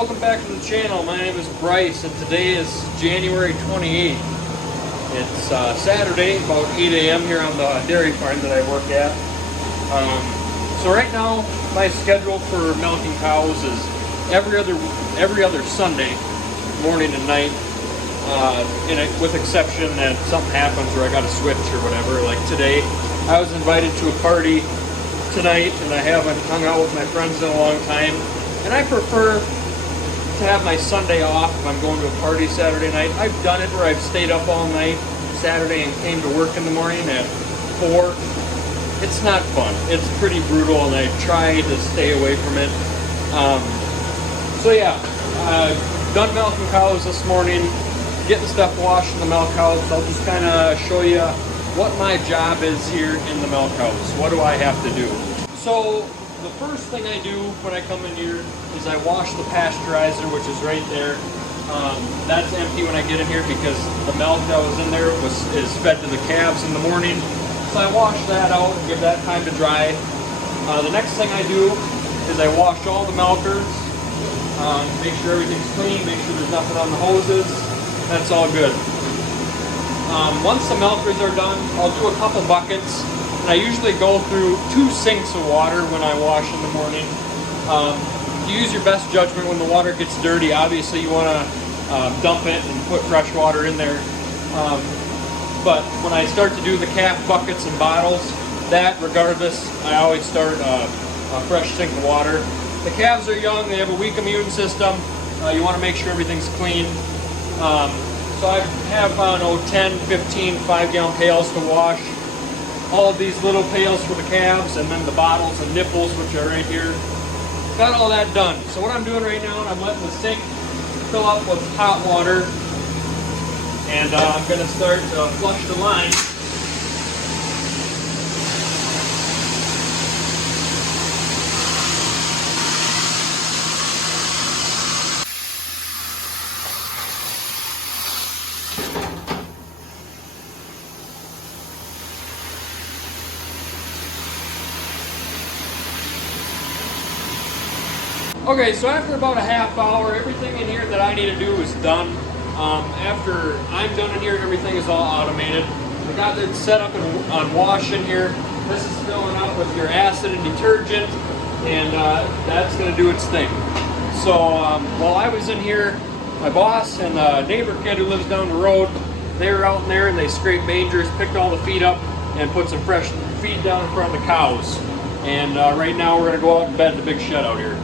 welcome back to the channel. My name is Bryce and today is January 28th. It's Saturday, about 8 a.m. here on the dairy farm that I work at. So right now, my schedule for milking cows is every other Sunday, morning and night, with exception that something happens where I got to switch or whatever. Like today, I was invited to a party tonight and I haven't hung out with my friends in a long time. And I prefer to have my Sunday off if I'm going to a party Saturday night. I've done it where I've stayed up all night Saturday and came to work in the morning at 4. It's not fun. It's pretty brutal and I try to stay away from it. So yeah, done milking cows this morning, getting stuff washed in the milk house. I'll just kind of show you what my job is here in the milk house. What do I have to do? So the first thing I do when I come in here is I wash the pasteurizer, which is right there. That's empty when I get in here because the milk that was in there is fed to the calves in the morning. So I wash that out and give that time to dry. The next thing I do is I wash all the milkers, make sure everything's clean, make sure there's nothing on the hoses. That's all good. Once the milkers are done, I'll do a couple buckets. And I usually go through 2 sinks of water when I wash in the morning. You use your best judgment when the water gets dirty. Obviously you want to dump it and put fresh water in there. But when I start to do the calf buckets and bottles, that regardless, I always start a fresh sink of water. The calves are young, they have a weak immune system. You want to make sure everything's clean. So I have, 10, 15, 5-gallon pails to wash. All of these little pails for the calves, and then the bottles and nipples, which are right here. Got all that done. So what I'm doing right now, I'm letting the sink fill up with hot water. And I'm going to start to flush the line. Okay, so after about a half hour, everything in here that I need to do is done. After I'm done in here, everything is all automated. I got it set up on wash in here. This is filling up with your acid and detergent, and that's going to do its thing. So while I was in here, my boss and the neighbor kid who lives down the road, they were out in there and they scraped mangers, picked all the feed up, and put some fresh feed down in front of the cows. And right now we're going to go out and bed in the big shed out here.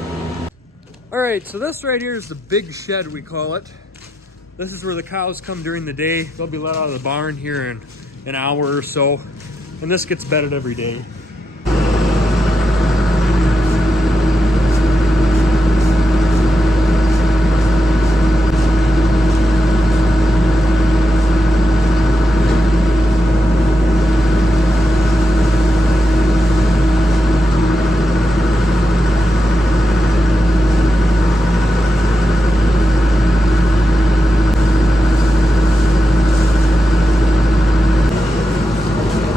Alright, so this right here is the big shed, we call it. This is where the cows come during the day. They'll be let out of the barn here in an hour or so. And this gets bedded every day.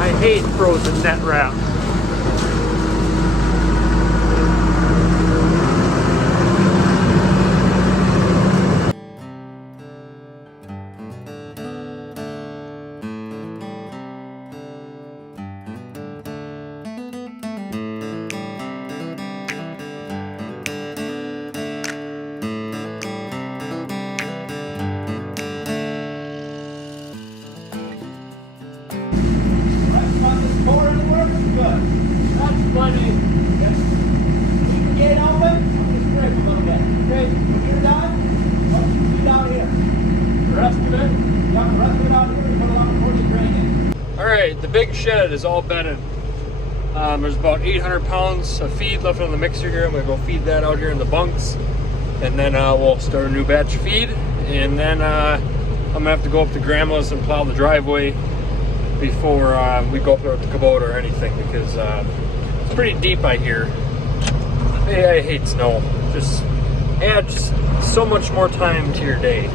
I hate frozen net wrap. That's plenty. Keep the gate open. I'm going to scrape a little bit. Okay, when you're done, once you feed out here. The rest of it, you have the rest of it out here and put it on before you drain it. Alright, the big shed is all bedded. There's about 800 pounds of feed left on the mixer here. I'm going to go feed that out here in the bunks. And then we'll start a new batch of feed. And then I'm going to have to go up to Grandma's and plow the driveway before we go up there with the Kubota or anything, because it's pretty deep, I hear. I hate snow. Just adds so much more time to your day.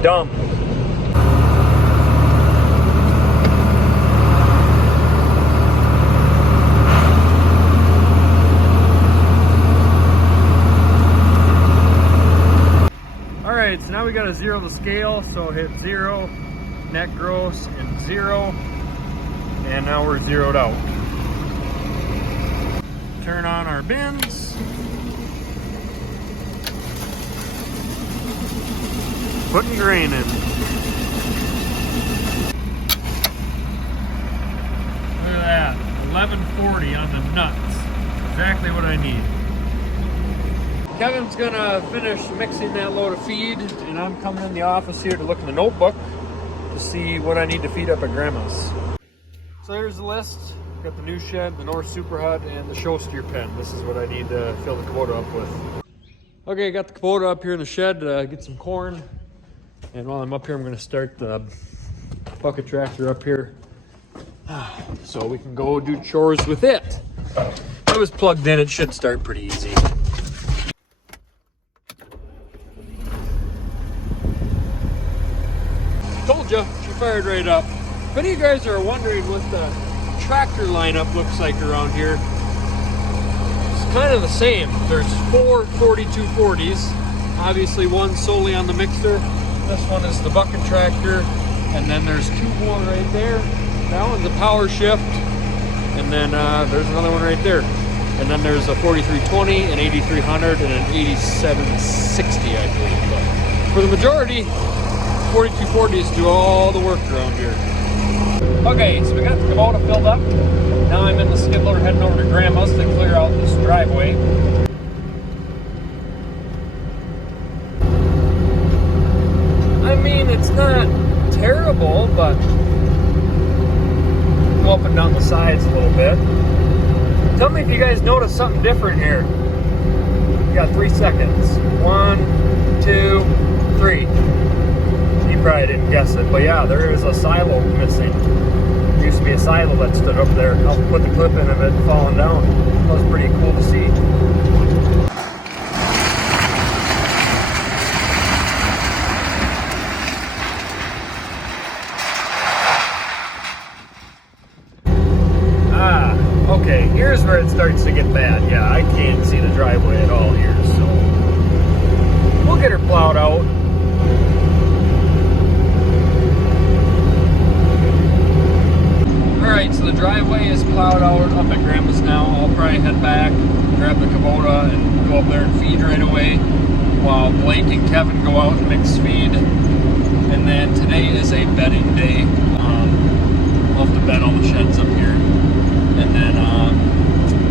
Dumb. right, so now we gotta zero the scale. So hit 0, net gross, and 0. And now we're zeroed out. Turn on our bins. Putting grain in. Look at that, 1140 on the nuts. Exactly what I need. Kevin's gonna finish mixing that load of feed, and I'm coming in the office here to look in the notebook to see what I need to feed up at Grandma's. So here's the list. Got the new shed, the North Super Hut, and the show steer pen. This is what I need to fill the Kubota up with. Okay, got the Kubota up here in the shed to get some corn. And while I'm up here, I'm gonna start the bucket tractor up here so we can go do chores with it. It was plugged in, it should start pretty easy. Told you, she fired right up. If any of you guys are wondering what the tractor lineup looks like around here, it's kind of the same. There's 4 4240s, obviously one solely on the mixer. This one is the bucket tractor, and then there's 2 more right there. That one's a power shift, and then there's another one right there. And then there's a 4320, an 8300, and an 8760, I believe. But for the majority, 4240s do all the work around here. Okay, so we got the Kubota filled up. Now I'm in the skid loader heading over to Grandma's to clear out this driveway. I mean, it's not terrible, but go up and down the sides a little bit. Tell me if you guys notice something different here. You got 3 seconds. 1, 2, 3. You probably didn't guess it, but yeah, there is a silo missing. There used to be a silo that stood up there. I'll put the clip in of it falling down. That was pretty cool to see. Okay, here's where it starts to get bad. Yeah, I can't see the driveway at all here, so we'll get her plowed out. Alright, so the driveway is plowed out up at Grandma's now. I'll probably head back, grab the Kubota, and go up there and feed right away, while Blake and Kevin go out and mix feed. And then today is a bedding day. We'll have to bed all the sheds up here. And then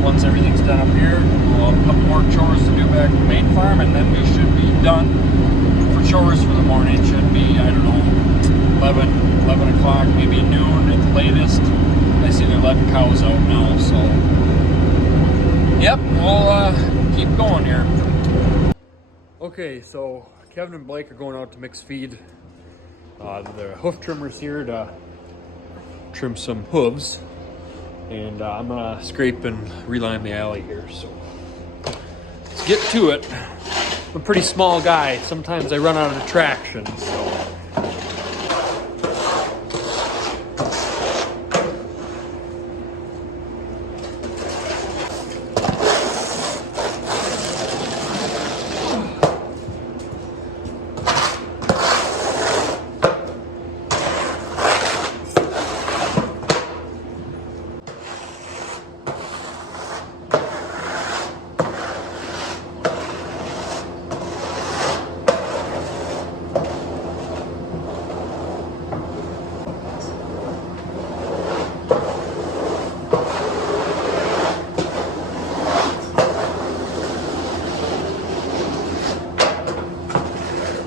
once everything's done up here, we'll have a couple more chores to do back at the main farm, and then we should be done for chores for the morning. Should be, I don't know, 11 o'clock, maybe noon at the latest. I see they're letting cows out now, so yep, we'll keep going here. Okay, so Kevin and Blake are going out to mix feed. The hoof trimmer's here to trim some hooves. And I'm gonna scrape and reline the alley here, so let's get to it. I'm a pretty small guy. Sometimes I run out of traction, so.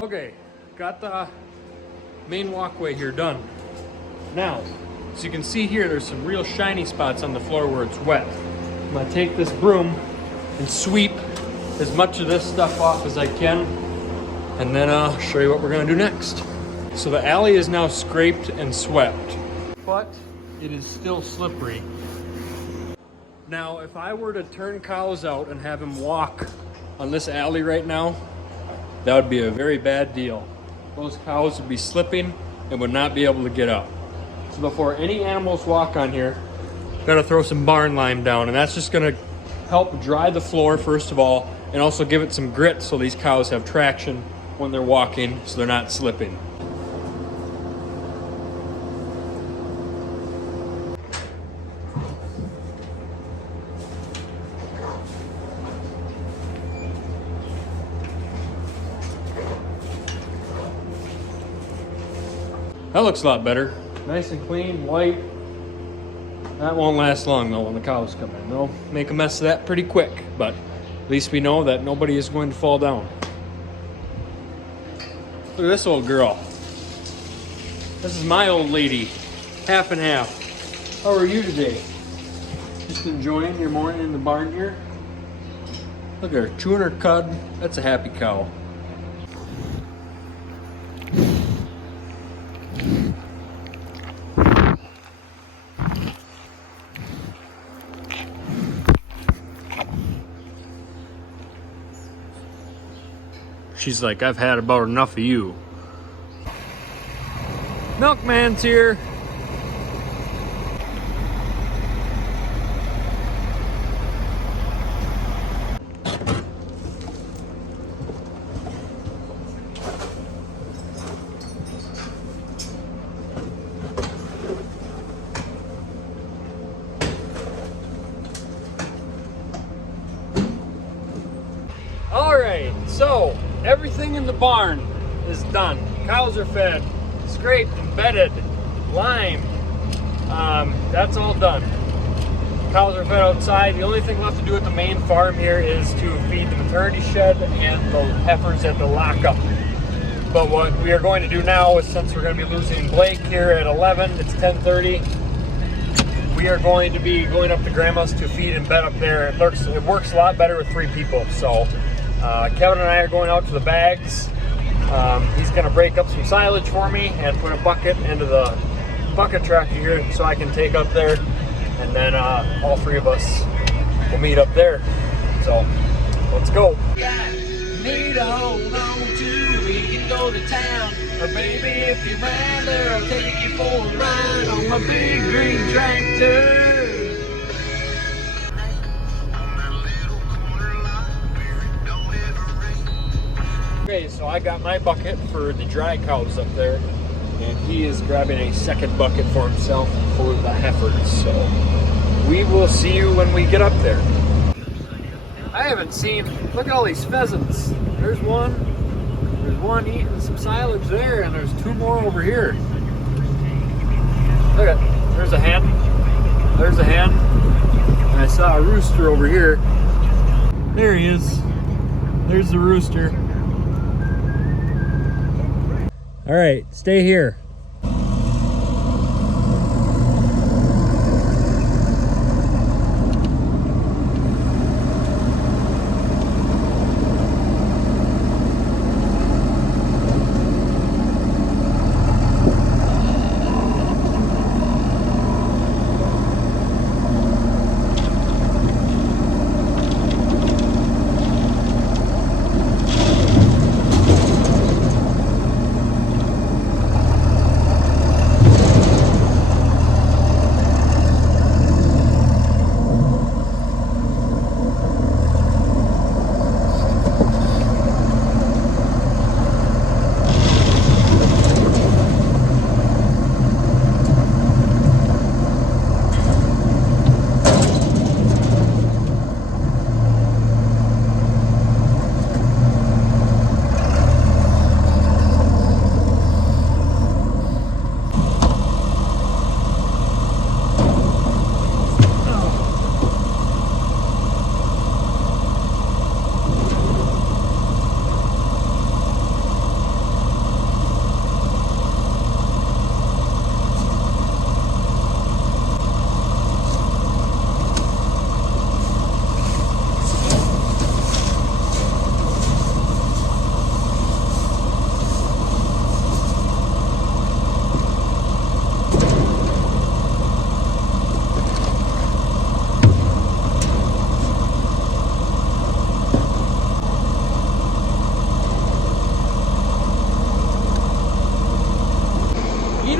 Okay, got the main walkway here done. Now, as you can see here, there's some real shiny spots on the floor where it's wet. I'm gonna take this broom and sweep as much of this stuff off as I can, and then I'll show you what we're gonna do next. So the alley is now scraped and swept, but it is still slippery. Now, if I were to turn cows out and have them walk on this alley right now, that would be a very bad deal. Those cows would be slipping and would not be able to get up. So before any animals walk on here, I'm gonna throw some barn lime down, and that's just gonna help dry the floor first of all, and also give it some grit so these cows have traction when they're walking so they're not slipping. That looks a lot better. Nice and clean, white. That won't last long though when the cows come in. They'll make a mess of that pretty quick, but at least we know that nobody is going to fall down. Look at this old girl. This is my old lady, half and half. How are you today? Just enjoying your morning in the barn here? Look at her, chewing her cud. That's a happy cow. She's like, I've had about enough of you. Milkman's here. All right, so everything in the barn is done. Cows are fed, scraped and bedded, limed. That's all done. Cows are fed outside. The only thing left to do at the main farm here is to feed the maternity shed and the heifers at the lockup. But what we are going to do now is, since we're going to be losing Blake here at 11, it's 10:30. We are going to be going up to Grandma's to feed and bed up there. It works a lot better with 3 people. So Kevin and I are going out to the bags. He's going to break up some silage for me and put a bucket into the bucket tractor here so I can take up there. And then all 3 of us will meet up there. So let's go. Need to hold on to, we can go to town. Or baby, if you'd rather, I'll take you for a ride on my big green tractor. Okay, so I got my bucket for the dry cows up there, and he is grabbing a second bucket for himself for the heifers. So we will see you when we get up there. I haven't seen, look at all these pheasants. There's one eating some silage there, and there's 2 more over here. Look at, there's a hen, and I saw a rooster over here. There he is, there's the rooster. All right, stay here.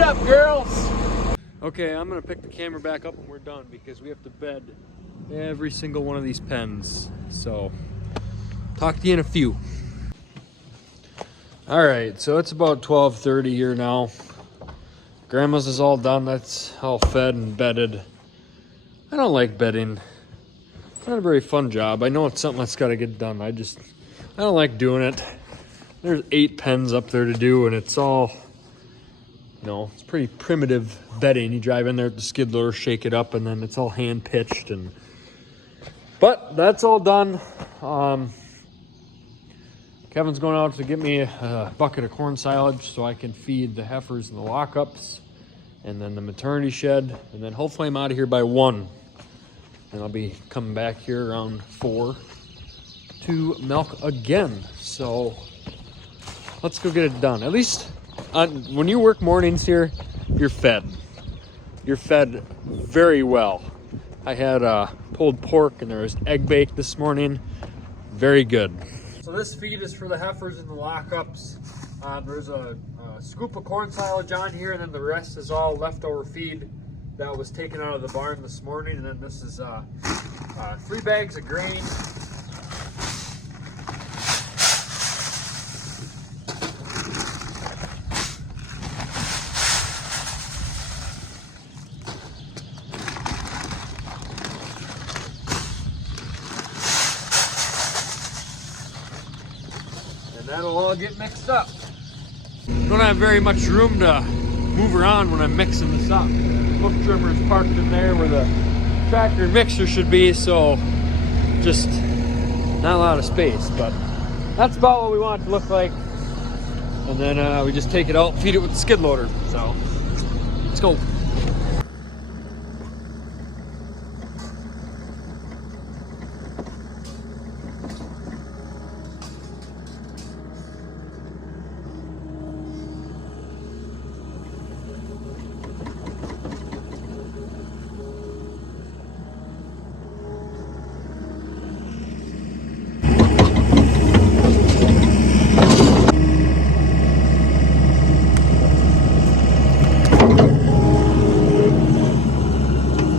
Up, girls. Okay, I'm gonna pick the camera back up when we're done because we have to bed every single one of these pens. So talk to you in a few. All right, so it's about 12:30 here now. Grandma's is all done. That's all fed and bedded. I don't like bedding. It's not a very fun job. I know it's something that's got to get done. I don't like doing it. There's 8 pens up there to do, and it's all, it's pretty primitive bedding. You drive in there with the skid loader, shake it up, and then it's all hand pitched. But that's all done. Kevin's going out to get me a bucket of corn silage so I can feed the heifers in the lockups and then the maternity shed. And then hopefully I'm out of here by 1. And I'll be coming back here around 4 to milk again. So let's go get it done. At least when you work mornings here, you're fed. You're fed very well. I had pulled pork and there was egg bake this morning. Very good. So this feed is for the heifers in the lockups. There's a scoop of corn silage on here, and then the rest is all leftover feed that was taken out of the barn this morning. And then this is 3 bags of grain. That'll all get mixed up. Don't have very much room to move around when I'm mixing this up. The hoof trimmer is parked in there where the tractor mixer should be, so just not a lot of space, but that's about what we want it to look like. And then we just take it out and feed it with the skid loader. So let's go.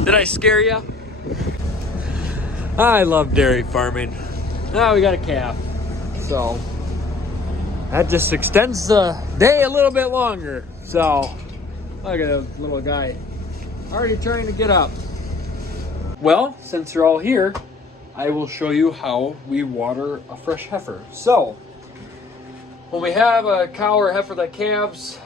Did I scare you? I love dairy farming. Now we got a calf. So that just extends the day a little bit longer. So look at this little guy already trying to get up. Well, since you're all here, I will show you how we water a fresh heifer. So when we have a cow or a heifer that calves,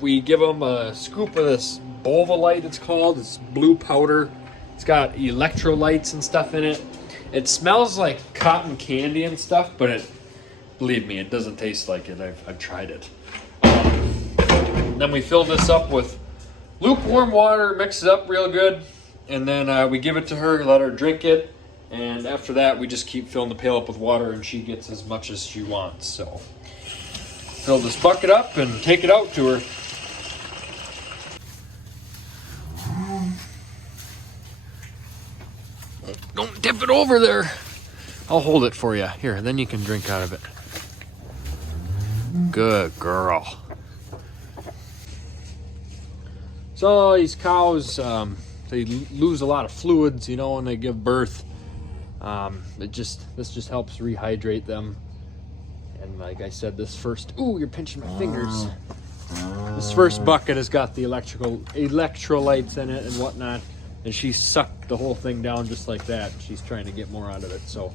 we give them a scoop of this Bovalite, it's called. It's blue powder. It's got electrolytes and stuff in it. It smells like cotton candy and stuff, but believe me, it doesn't taste like it. I've tried it. Then we fill this up with lukewarm water, mix it up real good, and then we give it to her, let her drink it, and after that we just keep filling the pail up with water and she gets as much as she wants. So fill this bucket up and take it out to her. Don't dip it over there. I'll hold it for you. Here, then you can drink out of it. Good girl. So these cows, they lose a lot of fluids, when they give birth. This just helps rehydrate them. And like I said, ooh, you're pinching my fingers. This first bucket has got the electrolytes in it and whatnot. And she sucked the whole thing down just like that. She's trying to get more out of it. So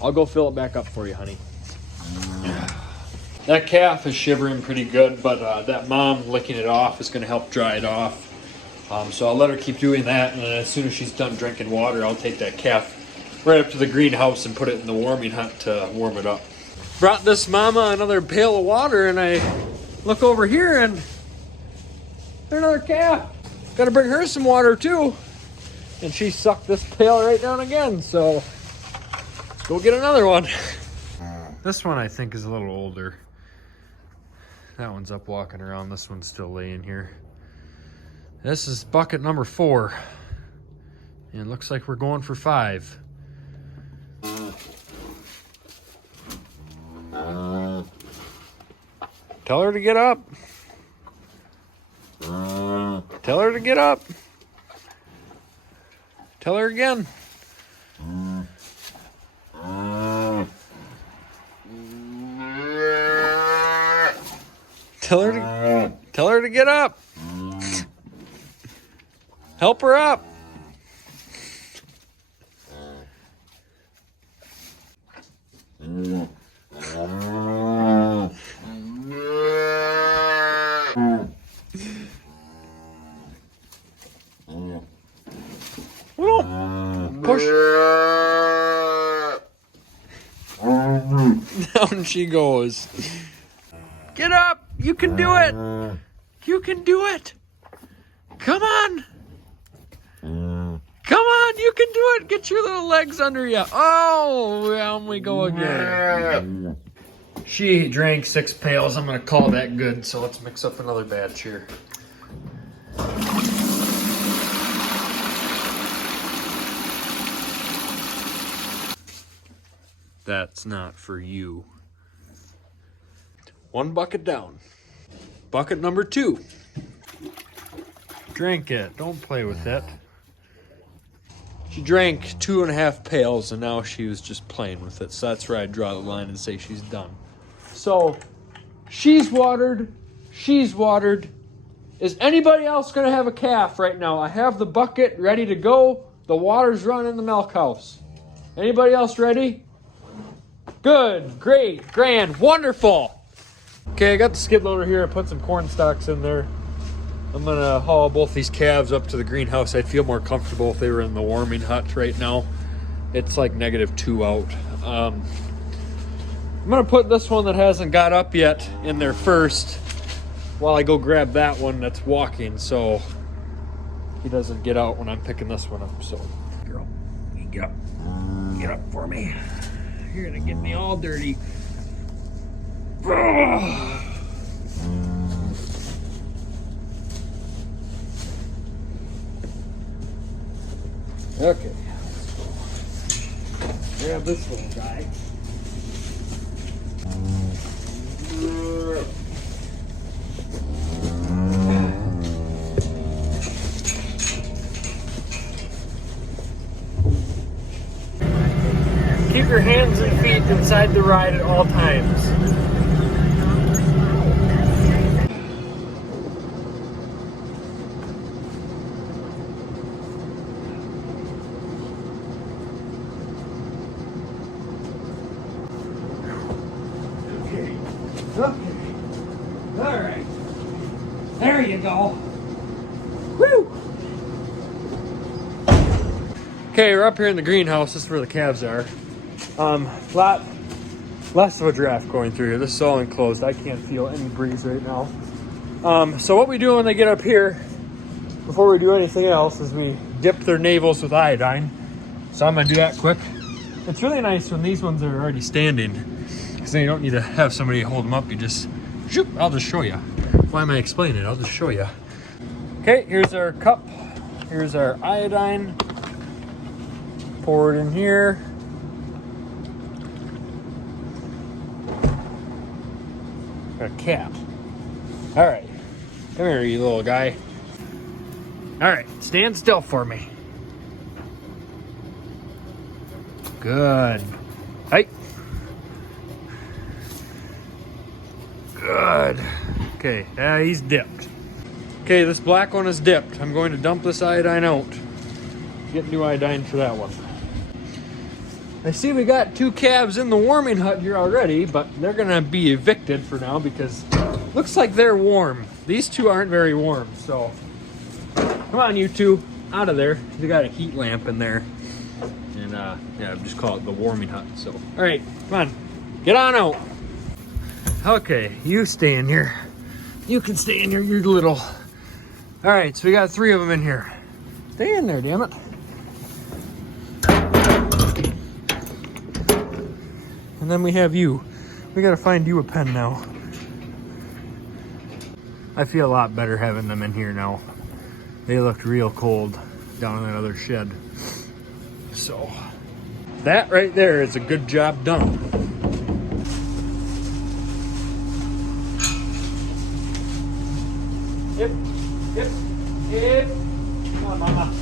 I'll go fill it back up for you, honey. That calf is shivering pretty good, but that mom licking it off is going to help dry it off. So I'll let her keep doing that. And then as soon as she's done drinking water, I'll take that calf right up to the greenhouse and put it in the warming hut to warm it up. Brought this mama another pail of water, and I look over here and there's another calf. Got to bring her some water too. And she sucked this pail right down again. So let's go get another one. This one I think is a little older. That one's up walking around. This one's still laying here. This is bucket number 4. And it looks like we're going for 5. Tell her to get up. Tell her to get up. Tell her again. Tell her to get up. Help her up. Push. Down she goes. Get up. You can do it. You can do it. Come on. Come on. You can do it. Get your little legs under you. Oh, down we go again. She drank 6 pails. I'm going to call that good. So let's mix up another batch here. That's not for you. 1 bucket down. Bucket number 2. Drink it. Don't play with it. She drank 2.5 pails and now she was just playing with it. So that's where I draw the line and say she's done. So she's watered. She's watered. Is anybody else going to have a calf right now? I have the bucket ready to go. The water's running in the milk house. Anybody else ready? Good, great, grand, wonderful. Okay, I got the skid loader here. I put some corn stalks in there. I'm gonna haul both these calves up to the greenhouse. I'd feel more comfortable if they were in the warming hut right now. It's like -2 out. I'm gonna put this one that hasn't got up yet in there first while I go grab that one that's walking so he doesn't get out when I'm picking this one up. So, girl, you get up. Get up for me. You're gonna get me all dirty. Okay. Grab this little guy. Keep your hands and feet inside the ride at all times. Okay. All right. There you go. Woo! Okay, we're up here in the greenhouse. This is where the calves are. Lot less of a draft going through here. This is all enclosed. I can't feel any breeze right now. So what we do when they get up here, before we do anything else, is we dip their navels with iodine. So I'm gonna do that quick. It's really nice when these ones are already standing, because then you don't need to have somebody hold them up. You just, shoop, I'll just show you. Why am I explaining it? I'll just show you. Okay, here's our cup. Here's our iodine. Pour it in here. A cap. All right, come here, you little guy. All right, stand still for me. Good. Hey. Good. Okay, he's dipped. Okay, this black one is dipped. I'm going to dump this iodine out. Get new iodine for that one. I see we got 2 calves in the warming hut here already, but they're gonna be evicted for now because looks like they're warm. These 2 aren't very warm, so come on, you 2, out of there. They got a heat lamp in there, and yeah, I'll just call it the warming hut. So, all right, come on, get on out. Okay, you stay in here. You can stay in here. You're little. All right, so we got 3 of them in here. Stay in there, damn it. And then we have you. We gotta find you a pen now. I feel a lot better having them in here now. They looked real cold down in that other shed. So, that right there is a good job done. Yep, yep, yep. Come on, mama.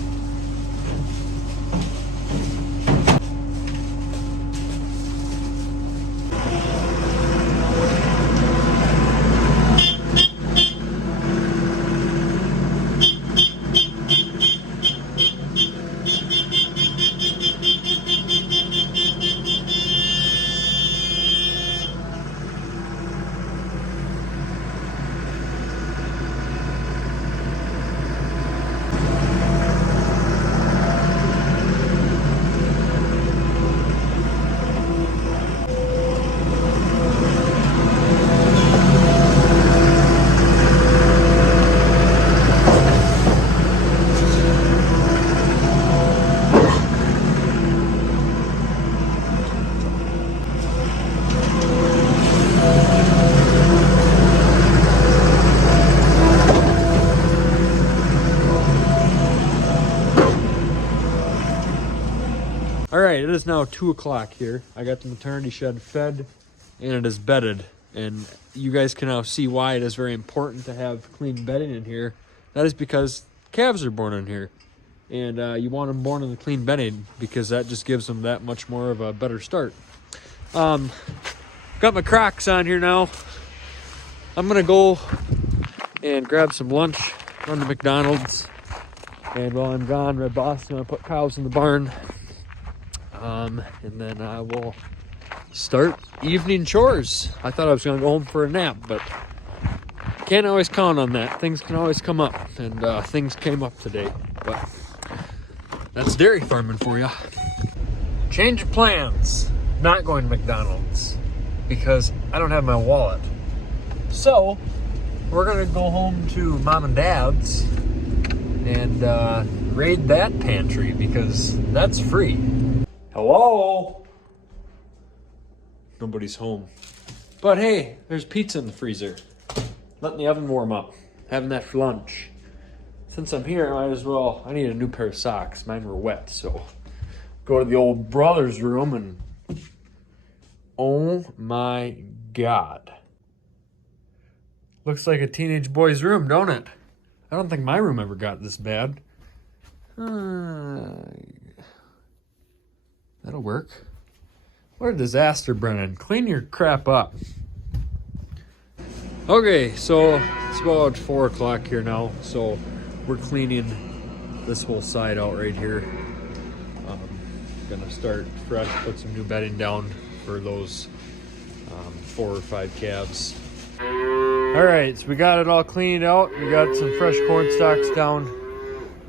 right, it is now 2 o'clock here. I got the maternity shed fed and it is bedded. And you guys can now see why it is very important to have clean bedding in here. That is because calves are born in here. And you want them born in the clean bedding because that just gives them that much more of a better start. Got my Crocs on here now. I'm gonna go and grab some lunch, run to McDonald's. And while I'm gone, Red Boss is gonna put cows in the barn. And then we'll start evening chores. I thought I was gonna go home for a nap, but can't always count on that. Things can always come up, and things came up today. But that's dairy farming for you. Change of plans. Not going to McDonald's because I don't have my wallet. So we're gonna go home to Mom and Dad's and raid that pantry because that's free. Hello? Nobody's home. But hey, there's pizza in the freezer. Letting the oven warm up. Having that for lunch. Since I'm here, I might as well. I need a new pair of socks. Mine were wet, so go to the old brother's room and oh my God. Looks like a teenage boy's room, don't it? I don't think my room ever got this bad. That'll work. What a disaster, Brennan. Clean your crap up. Okay, so it's about 4 o'clock here now. So we're cleaning this whole side out right here. Gonna start fresh, put some new bedding down for those 4 or 5 calves. All right, so we got it all cleaned out. We got some fresh corn stalks down.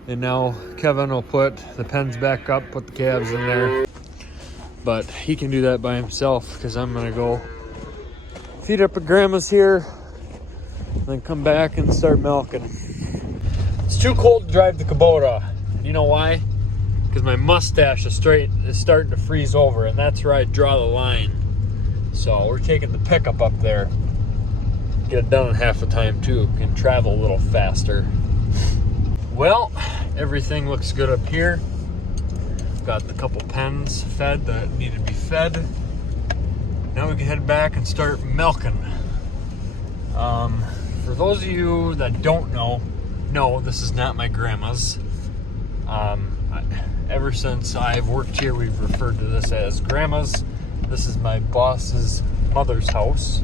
And now Kevin will put the pens back up, put the calves in there. But he can do that by himself because I'm gonna go feed up at Grandma's here, then come back and start milking. It's too cold to drive the Kubota. You know why? Because my mustache is starting to freeze over, and that's where I draw the line. So we're taking the pickup up there. Get it done in half the time too. Can travel a little faster. Well, everything looks good up here. Got the couple pens fed that need to be fed. Now we can head back and start milking. For those of you that don't know, no, this is not my grandma's. Ever since I've worked here, we've referred to this as Grandma's. This is my boss's mother's house,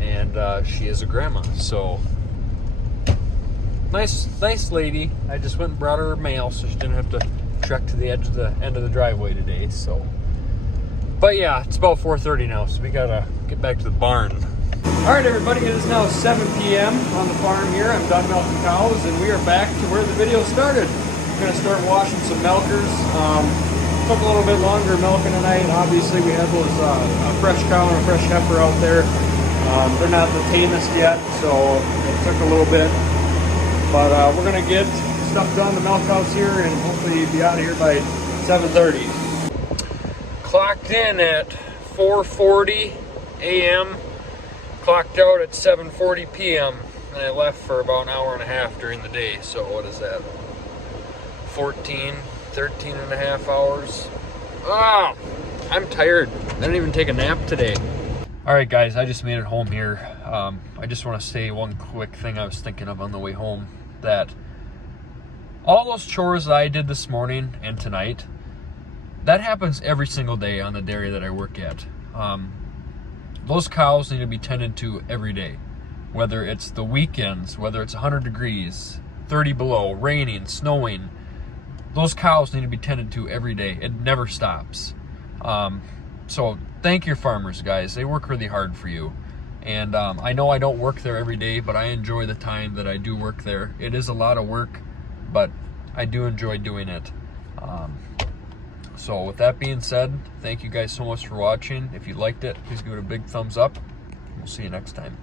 and she is a grandma. So nice lady. I just went and brought her mail, so she didn't have to trek to the end of the driveway today. So, but yeah, it's about 4:30 now, so we gotta get back to the barn. All right, everybody, it is now 7 p.m. on the farm here. I'm done milking cows, and we are back to where the video started. We're gonna start washing some milkers. Took a little bit longer milking tonight. Obviously, we had those a fresh cow and a fresh heifer out there. They're not the tamest yet, so it took a little bit. But we're gonna get stuff done the milk house here and hopefully be out of here by 7:30. Clocked in at 4:40 a.m. Clocked out at 7:40 p.m. and I left for about an hour and a half during the day. So what is that? 13 and a half hours. Ah, I'm tired. I didn't even take a nap today. All right, guys, I just made it home here. I just want to say one quick thing I was thinking of on the way home, that all those chores that I did this morning and tonight, that happens every single day on the dairy that I work at. Those cows need to be tended to every day, whether it's the weekends, whether it's 100 degrees, 30 below, raining, snowing. Those cows need to be tended to every day. It never stops. So thank your farmers, guys. They work really hard for you. And I know I don't work there every day, but I enjoy the time that I do work there. It is a lot of work, but I do enjoy doing it. So with that being said, thank you guys so much for watching. If you liked it, please give it a big thumbs up. We'll see you next time.